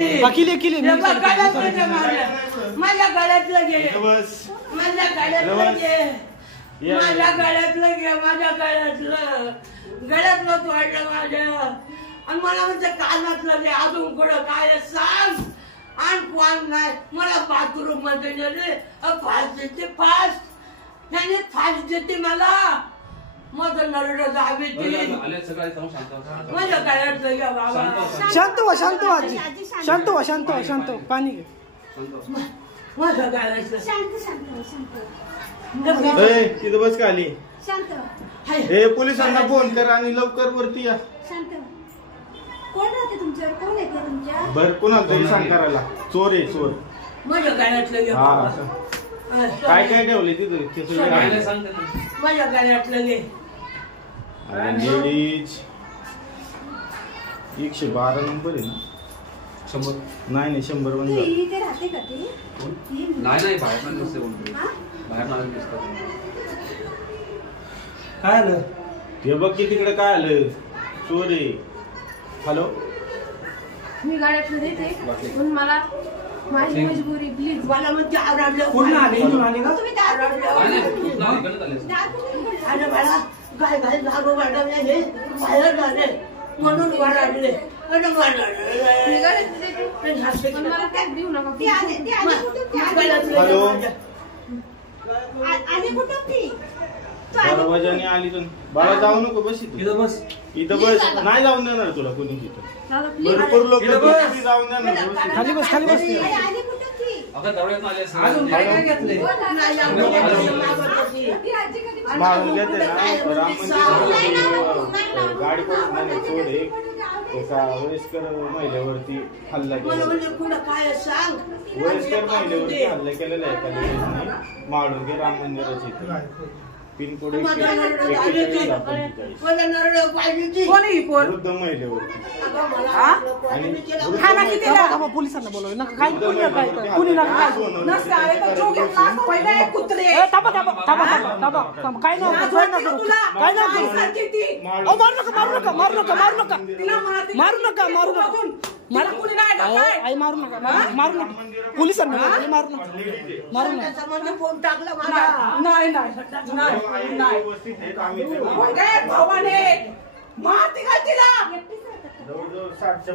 माझ्या गळ्यातलं घे, माझ्या गळ्यातलं घे, माझ्या गळ्यातलं घे, माझ्या गळ्यातलं तोडलं माझ्या. आणि मला म्हणजे कानातलं घे, अजून कुठं काय सांग. आणि कोण नाही मला बाथरूम मध्ये गेले, फास्ट देते, फास्ट त्याने फास्ट देते मला. माझं नरड दाबी माझ्या गळ्यातलं घ्या बाबा. शांत व्हा, शांत व्हा आजी, शांत व्हा, शांत व्हा, शांत व्हा. पाणी घे. माझ्या गळ्यातलं तिथं बस का आली. हे पोलिसांना फोन कर आणि लवकर वरती या. कोण राहते तुमच्यावर, कोण येते तुमच्या बर कोणाला तरी सांग करायला. चोर आहे चोर. माझ्या गळ्यातलं घ्या बाबा. काय काय ठेवले तिथं माझ्या गळ्यातलं घे. लेडीज 112 नंबर आहे ना. 100 नाही 100 वन इथे राहते का ती? नाही बाहेर पण दिसते कोणतरी, बाहेर मला दिसतात. काय आलं हे बघ की तिकडे. काय आलं चोर आहे. हॅलो मी गाड्यातलं देते पण मला माझी मजबुरी प्लीज. मला म्हणजे आवडलं पूर्ण आले का तुम्ही अरे मला काय काय दारू वाढवले हे बाहेर झाले म्हणून वाढले. मला टॅग देऊ नका. ती आली, ती आली कुठून, ती आली. हॅलो आली कुठून ती? दरवाजाने आली तर बाळा जाऊ नको. बस इथं बस, इथं बस. नाही जाऊन देणार तुला कोणी तिथं. भरपूर लोक जाऊन देणार. खाली बस, खाली बस. आली कुठून ती? अजून काय काय घेतलंय? मारून घेते ना राम मंदिर गाडी करून नाही चोर आहे. एका वयस्कर महिलेवरती हल्ला केला. वयस्कर महिलेवरती हल्ला केलेला आहे. एका लेडीजने माळुंगे राम मंदिराची पिनकोड 4145 वृद्ध महिलेवरती. पोलिसांना बोलव नका. काय कुणी नका काय ना काय ना मारू नका, मारू नका, मारू नका, मारू नका, मारू नका, मारू नका. आई मारू नका, मारू नका. पोलिसांना मारू नका, मारू नका. फोन टाकला नाही नाही भावाने मारती का तिला. जवळजवळ 60